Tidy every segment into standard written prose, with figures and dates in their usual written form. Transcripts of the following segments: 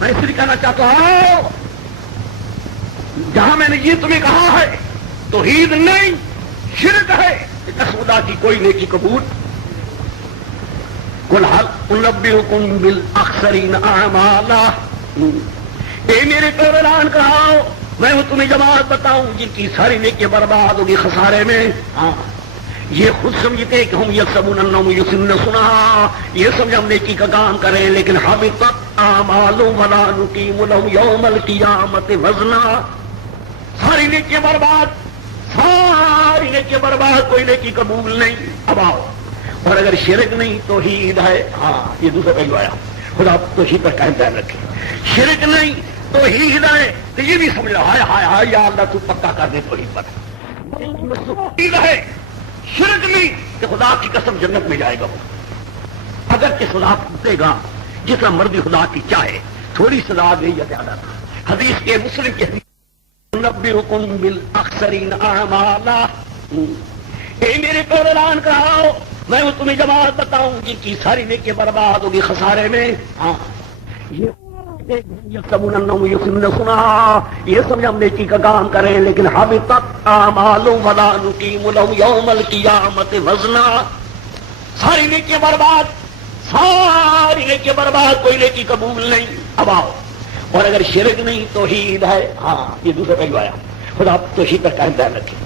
میں اس لیے کہنا چاہتا ہوں جہاں میں نے یہ تمہیں کہا ہے توحید نہیں شرک ہے، خدا کی کوئی نیکی قبول قل هل انبئکم بالاخسرین اعمالا، اے میرے کو اعلان کراؤ میں تمہیں جماعت بتاؤں جن کی ساری نیکی برباد ہوگی خسارے میں۔ ہاں یہ خود سمجھتے کہ ہم یحسبون انہم یحسنون صنعا، یہ سمجھ ہم نیکی کا کام کریں، لیکن حبطت اعمالهم ولا نقیم لهم یوم القیامۃ وزنا، ساری نیکی برباد، ساری نیکی برباد، کوئی نیکی قبول نہیں۔ اب آؤ، اور اگر شرک نہیں توحید ہے، ہاں یہ دوسرا پہلو آیا، خدا توحید پر قائم دائم رکھے، شرک نہیں توحید ہے تو یہ بھی سمجھ رہا ہے ہائے ہائے یا اللہ تو پکا کر دے توحید پر، توحید ہے شرک نہیں کہ خدا کی قسم جنت میں جائے گا وہ، اگر کہ خدا پوچھے گا جتنا مرضی خدا کی چاہے، تھوڑی سزا دے یا زیادہ تھا۔ حدیث کے مسلم کے حدیث نبئکم بالاخسرین اعمالا، اے میرے کو اعلان کراؤ میں تمہیں جماعت بتاؤں جن کی ساری نیکی برباد ہوگی خسارے میں۔ ہاں یہ سمجھ ہم نیکی کا کام کریں، لیکن حبطت اعمالهم ولا نقیم لهم یوم القیامۃ وزنا، ساری نیکی برباد، ساری نیکی برباد، کوئی نیکی قبول نہیں۔ اب آؤ، اور اگر شرک نہیں توحید ہے، ہاں یہ دوسرا پہلو آیا، خدا توحید پر قائم دائم رکھے،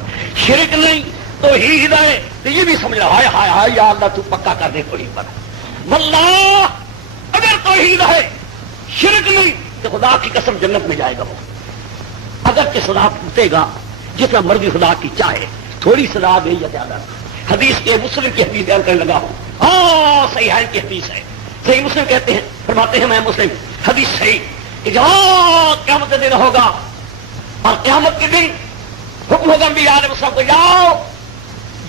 شرک نہیں توحید ہے تو یہ بھی سمجھ رہا ہے ہائے ہائے یا اللہ تو پکا کر دے توحید پر، واللہ اگر توحید ہے شرک نہیں تو خدا کی قسم جنت میں جائے گا وہ، اگر کہ خدا پوچھے گا جتنا مرضی خدا کی چاہے، تھوڑی سزا دے یا زیادہ۔ حدیث کے مسلم کی حدیث بیان کرنے لگا ہوں، ہاں صحیح ہے کی حدیث ہے، صحیح مسلم کہتے ہیں، فرماتے ہیں میں مسلم حدیث صحیح کہ جب قیامت کا دن ہوگا اور قیامت کے دن حکم ہوگا انبیاء علیہ السلام کو جاؤ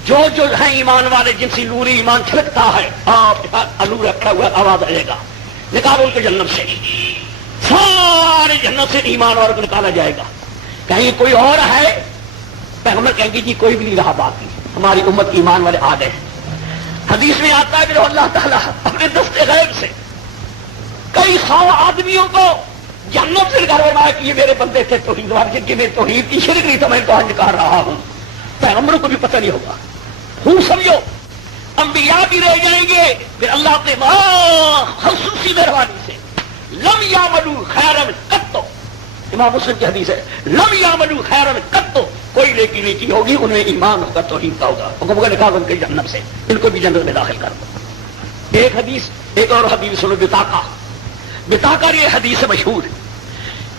جو جو ہیں ایمان والے جن سے نوری ایمان چھلکتا ہے آپ الور رکھا ہوا آواز آئے گا نکالو ان کے جنت سے، سارے جنت سے ایمان والوں کو نکالا جائے گا، کہیں کوئی اور ہے، پیغمبر کہیں گے جی کوئی بھی نہیں رہا باقی، ہماری امت ایمان والے آ گئے۔ حدیث میں آتا ہے کہ اللہ تعالیٰ اپنے دست غیب سے کئی 100 آدمیوں کو جنت سے نکال رہا ہے کہ یہ میرے بندے تھے توحید والے، کہ میں توحید کی شرک نہیں تھا میں تو نکال رہا ہوں، پیغمبروں کو بھی پتہ نہیں ہوگا، ہوں سمجھو انبیاء بھی رہ جائیں گے، پھر اللہ کے خصوصی مہربانی سے لم یعملوا خیرا قط، امام مسلم کی حدیث ہے لم یعملوا خیرا قط، کوئی نیکی نہیں کی ہوگی ان میں ایمان ہوگا توحید کا ہوگا، حکم ہوگا نکال ان کے جنت سے، ان کو بھی جنت میں داخل کر دو۔ ایک حدیث، ایک اور حدیث سنو بتاقا یہ حدیث مشہور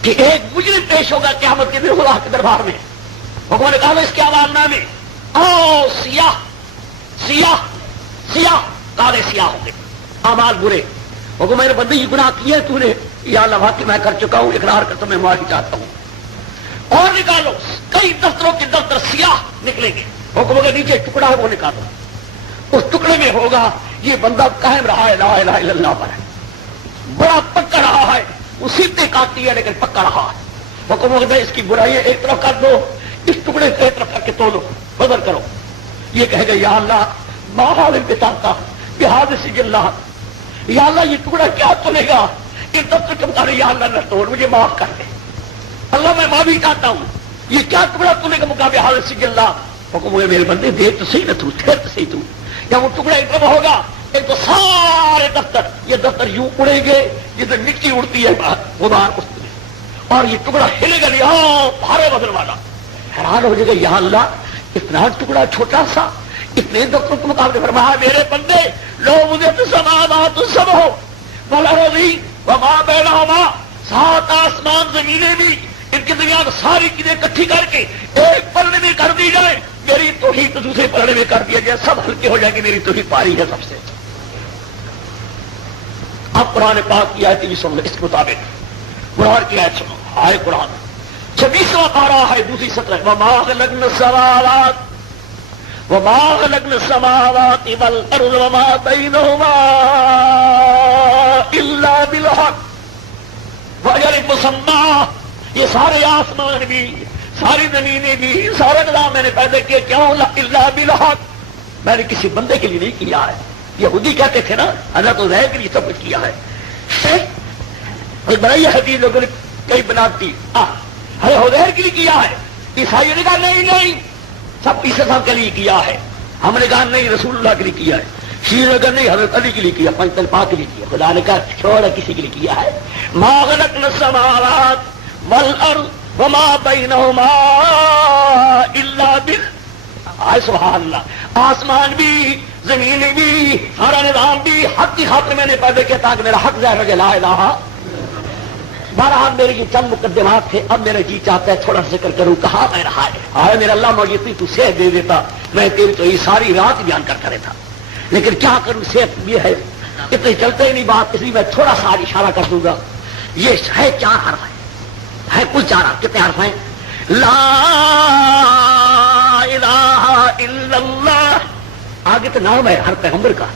کہ ایک مجرم پیش ہوگا قیامت کے دن خدا کے دربار میں، حکم نے کہا اس کے حوالہ نامے او سیاہ سیاہ سیاہ کالے سیاہ ہوں گے، اعمال برے، حکم میرے بندے یہ گناہ کیے تو نے، یا اللہ واقعی میں کر چکا ہوں، اقرار کرتا ہوں میں معافی چاہتا ہوں، اور نکالو، کئی دفتروں کے دفتر سیاہ نکلیں گے، حکم کے نیچے ٹکڑا ہے وہ نکالو، اس ٹکڑے میں ہوگا یہ بندہ قائم رہا ہے لا الہ الا اللہ پر، بڑا پکا رہا ہے، وہ سیدھے کاٹتی ہے لیکن پکا رہا ہے، حکم ہوگا اس کی برائیاں ایک طرف کر دو، اس ٹکڑے سے ایک طرف کر کے تولو بدل کرو، یہ کہے گا یا اللہ ماحول بتاتا بحاد سجل اللہ، یا اللہ یہ ٹکڑا کیا تلے گا، یہ دفتر چمکا رہے یا اللہ نہ توڑ مجھے معاف کر دے، اللہ میں معافی چاہتا ہوں، یہ کیا ٹکڑا تلے گا مقابلہ بحاد سجل اللہ، حکم ہوئے میرے بندے دیکھ تو صحیح نہ تو ٹھہر تو صحیح تو، یا وہ ٹکڑا ایک طرف ہوگا ایک تو سارے دفتر، یہ دفتر یوں اڑیں گے جدھر مٹی اڑتی ہے وہ باہر اٹھتے ہیں، اور یہ ٹکڑا ہلے گا نہیں بھارے بدل والا، حیران ہو جائے گا یا اللہ اتنا ٹکڑا چھوٹا سا اتنے دفتروں کے مقابلے فرمایا میرے بندے لو مجھے تو سماوات سب ہو والارض وما بینہما، 7 آسمان زمینیں بھی ان کے درمیان ساری چیزیں اکٹھی کر کے ایک پلڑے میں کر دی جائے، میری توحید دوسرے پلڑے میں کر دیا جائے، سب ہلکے ہو جائیں گے، میری توحید پاری ہے سب سے۔ اب قرآن پاک کی آیت بھی سن لو، اس کے مطابق قرآن کی آیت سنو، آئے قرآن 26واں پارہ ہے دوسری سطر، وما خلقنا السماوات وما خلقنا السماوات والارض وما بینہما الا بالحق واجل مسمى، یہ سارے آسمان بھی ساری زمینیں بھی سارا نظام میں نے پیدا کیا کیوں؟ الا بالحق، میں نے کسی بندے کے لیے نہیں کیا ہے، یہودی کہتے تھے نا اللہ تو رہ کے لیے سب کچھ کیا ہے، ایک بڑی حدیث لوگوں نے کئی بناتی ارے حذیر کے لیے کیا ہے، عیسائیوں نے کہا نہیں سب عیسی صاحب کے لیے کیا ہے، ہم نے کہا نہیں رسول اللہ کے لیے کیا ہے، شیعہ نے کہا نہیں حضرت علی کے لیے کیا، پنج پاک کے لیے کیا، خدا نے کہا چھوڑا کسی کے لیے کیا ہے، ما خلقنا السماوات والارض وما بینہما الا سبحان اللہ، آسمان بھی زمین بھی سارا نظام بھی حق کی خاطر میں نے پیدا کیا تاکہ میرا حق ظاہر ہو جائے، لا الہ۔ بہرحال میرے یہ چند مقدمات تھے، اب میرا جی چاہتا ہے تھوڑا ذکر کروں، کہاں میں رہا ہے آئے میرا اللہ مجھے تو صحت دے دیتا، میں تیری تو یہ ساری رات بیان کرتا رہتا، لیکن کیا کروں صحت یہ ہے اتنے چلتے ہی نہیں بات، اس لیے میں تھوڑا سا اشارہ کر دوں گا۔ یہ ہے 4 حرف ہے کل 4 حرف، کتنے حرف ہیں؟ لا الہ الا اللہ، آگے تو نام ہے ہر پیغمبر کا،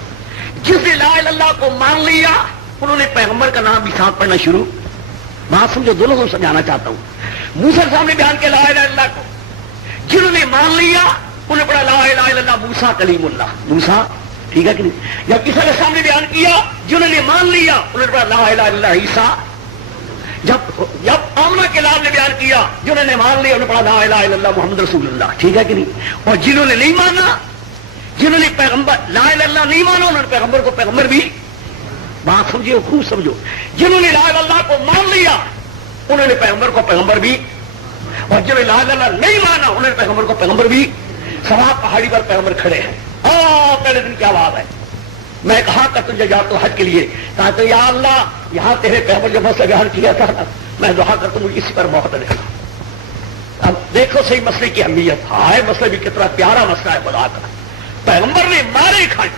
جس نے لا الہ الا اللہ کو مان لیا انہوں نے پیغمبر کا نام بھی ساتھ پڑھنا شروع، بات سمجھو دونوں کو سمجھانا چاہتا ہوں۔ موسیٰ صاحب نے بیان کیا لا الہ الا اللہ کو، جنہوں نے مان لیا انہوں نے پڑھا لا الہ الا اللہ موسیٰ کلیم اللہ، موسیٰ ٹھیک ہے کہ نہیں؟ یا عیسیٰ علیہ السلام نے بیان کیا، جنہوں نے مان لیا انہوں نے پڑھا لا الہ الا اللہ عیسیٰ۔ جب آمنہ کے لال نے بیان کیا، جنہوں نے مان لیا انہوں نے پڑھا لا الہ الا اللہ محمد رسول اللہ، ٹھیک ہے کہ نہیں؟ اور جنہوں نے نہیں مانا، جنہوں نے پیغمبر لا الہ الا اللہ نہیں مانا انہوں نے پیغمبر کو پیغمبر بھی، بات سمجھو خوب سمجھو، جنہوں نے لا الہ الا اللہ کو مان لیا انہوں نے پیغمبر کو پیغمبر بھی، اور جنہوں نے لا الہ الا اللہ نہیں مانا انہوں نے پیغمبر کو پیغمبر بھی۔ سواب پہاڑی پر پیغمبر کھڑے ہیں، پہلے دن کیا بات ہے، میں کہا کہ تجھے جا تو حج کے لیے، کہا تو یا اللہ یہاں تیرے پیغمبر جو مسئلہ بیان کیا تھا میں دعا کرتا ہوں اسی پر موقع دیکھنا۔ اب دیکھو صحیح مسئلے کی اہمیت، ہے مسئلہ بھی کتنا پیارا مسئلہ ہے خدا کا، پیغمبر نے مارے کھائے،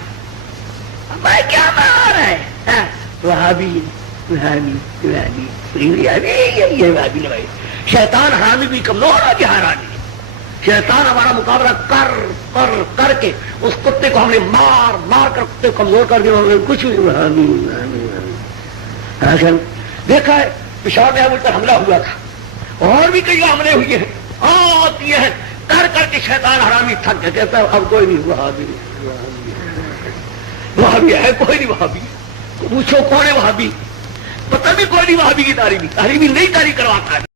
میں کیا مار ہے وہابی شیطان حرامی بھی کمزور ہو گیا، حرامی شیطان ہمارا مقابلہ کر کے اس کتے کو ہم نے مار کر کتے کو کمزور کر دیا، کچھ دیکھا ہے پشاور میں پر حملہ ہوا تھا اور بھی کئی حملے ہوئے ہیں، آتی ہے کر کے شیطان حرامی تھک گیا، کہتا ہے اب کوئی نہیں وہابی ہے، کوئی نہیں وہابی، پوچھو کون ہے وہابی، پتہ بھی کوئی نہیں وہابی کی تاریخی نہیں تاریخ کرواتا ہے۔